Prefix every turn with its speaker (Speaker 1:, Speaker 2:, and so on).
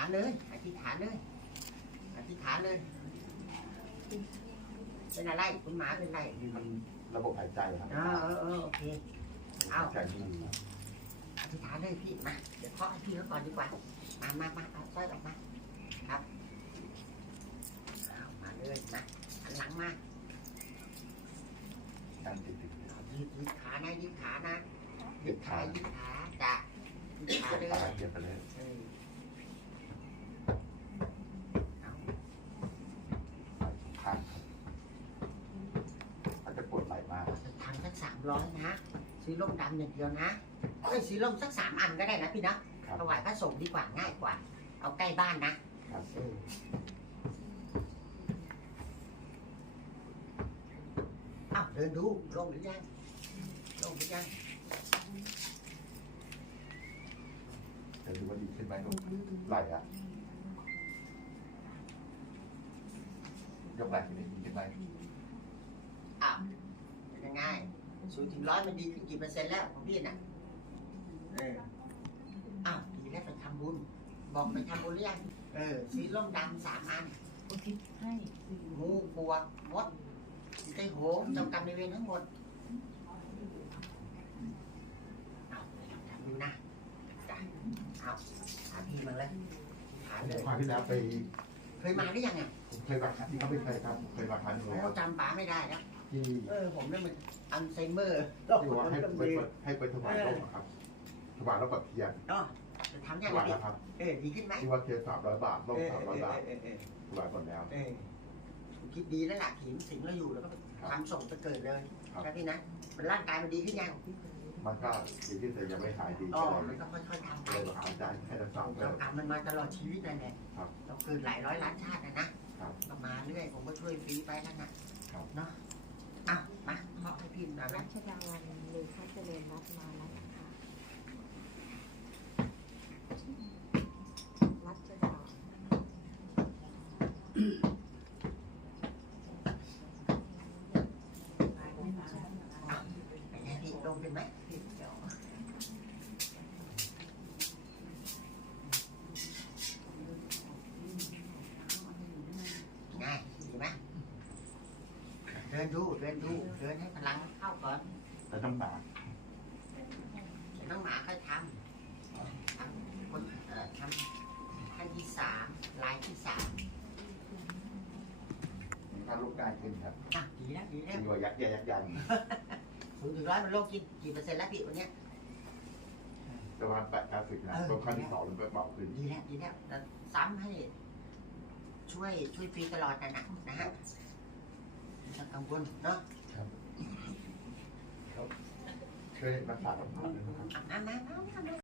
Speaker 1: านเลยอธิษฐานเลยอธิษฐานเลย เป็นอะไรคุณหมาเป็นไร
Speaker 2: นี่มันระบบหายใจครับ
Speaker 1: เออเออเออโอเค เอา
Speaker 2: หายใจไม่ดี
Speaker 1: อธิษฐานเลยพี่มาเดี๋ยวเคาะให้พี่เขาก่อนดีกว่ามามามาเอาสร้อยออกมาครับเอามาเลยนะหันหลังมา
Speaker 2: การติดติด
Speaker 1: เอายืดยืดขานะยืดขานะยืดขายืดขาจะยืดขา
Speaker 2: เจ็บ
Speaker 1: เลย
Speaker 2: ตาเจ็บไปเลย
Speaker 1: เออเอา
Speaker 2: ข้างครับอาจจะปวดไหล่มาก
Speaker 1: ทำสักสาม ร้อยนะ ซื้อร่มดำอย่างเดียวนะเอ้ยซื้อร่มสักสามอันก็ได้นะพี่นะครับ ถวายพระสงฆ์ดีกว่าง่ายกว่า เอาใกล้บ้านนะครับเออเอาเดินดูลงหรือยังลงหรือยัง
Speaker 2: จะดูว่าดีขึ้นไหมลูกไหล่อะยกไหล่ขึ้นดีขึ้นไหม
Speaker 1: อ้าวเป็นยังไง ศูนย์ถึงร้อยมันดีขึ้นกี่เปอร์เซ็นต์แล้วของพี่น่ะเอออ้าวดีแล้วไปทำบุญ บอกไปทำบุญหรือยังเออซื้อร่มดำสามอัน
Speaker 3: อุทิศให้
Speaker 1: งูปลวกมดไก่โหงเจ้ากรรมในายเวรทั้งหมดเอาไปลองทำดูนะจ้ะเอาหาพี่มาเลยหาเลย
Speaker 2: คราวที่แล้วไป
Speaker 1: เคยมาหรือยังอะ
Speaker 2: ผมเคยมาครั้งที่เขาไม่เคยครับผมเคยมาครั้งหนึง
Speaker 1: โอ้
Speaker 2: แล้ว
Speaker 1: จำป๋าไม่ได้แล้ว
Speaker 2: ที่
Speaker 1: เออผมเนี่ยมันอัลไซเมอร์
Speaker 2: ที่ว่าให้ไปให้ไปถวายร่มอะครับถวายร่มกับเทียน
Speaker 1: เนาะจะทำยัง
Speaker 2: ถ
Speaker 1: ไง
Speaker 2: วาย
Speaker 1: ดี
Speaker 2: แล้วครับ
Speaker 1: เออดีขึ้นไหม
Speaker 2: ที่ว่าเทียนสามร้อยบาทร่ม
Speaker 1: เออ
Speaker 2: สาม
Speaker 1: เอ
Speaker 2: ร้อย
Speaker 1: อบา
Speaker 2: ท
Speaker 1: เออเออ
Speaker 2: ถวายหมดแล้ว
Speaker 1: เออคิดดีแล้วล่ะหินสิงเราอยู่แล้วก็ทำส่งจะเกิดเลย
Speaker 2: ครับ
Speaker 1: นะพี่นะมันร่างกายมันดีขึ้นยัง
Speaker 2: มันก็ดีขึ้นแต่ยังไม่หายดี
Speaker 1: อ๋อ
Speaker 2: ก็
Speaker 1: มัน
Speaker 2: เลย
Speaker 1: ก็ค่อยๆทำไป
Speaker 2: เลยมาหาอาจารย์ให้รักษาเพิ่
Speaker 1: เจ้ามกรรมมันมาตลอดชีวิตนั่นแหละ
Speaker 2: ครับ
Speaker 1: เราเกิดหลายร้อยล้านชาตินะนะครับก็มาเรื่อยผมก็ช่วยฟรีไปนั่นน่ะ
Speaker 2: ครับ
Speaker 1: เนาะอะมาเคาะให้พี่หน่อยไหม
Speaker 3: รัชดาวันหรือพระเจ ริญรัตน์มาแล้วนะคะรัดา
Speaker 1: เป็นไงพี่ลงเป็นไหมพี่เดี๋ยวง่ายดีไหมเดินดู เดินดู เดินให้พลังเข้าก่อน
Speaker 2: แต่น้ำหนัก
Speaker 1: น้องหมาค่อยทำทำคนเอ่อทำขั้นที่สามลายที่สาม
Speaker 2: มันก็ลุกได้ขึ้นครับ
Speaker 1: อะดีแล้วดีแล้ว
Speaker 2: ดีกว่ายักแย่ยักยัน
Speaker 1: ศูนย์ถึงร้อยมันโลกกี่กี่เปอร์เซ็นต์แล้วพี่วันเนี้ย
Speaker 2: ประมาณแปดเก้าสิบนะ
Speaker 1: เออ
Speaker 2: ตรงขั้นที่สองมันเบาขึ้น
Speaker 1: ดีแล้วดีแล้วแล้วซ้ำให้ช่วยช่วยฟรีตลอดนะนะนะฮะไม่ต้องกังวลเนาะ
Speaker 2: ช่วยรักษาสุขภาพด้วยนะครับ
Speaker 1: อะมามามามา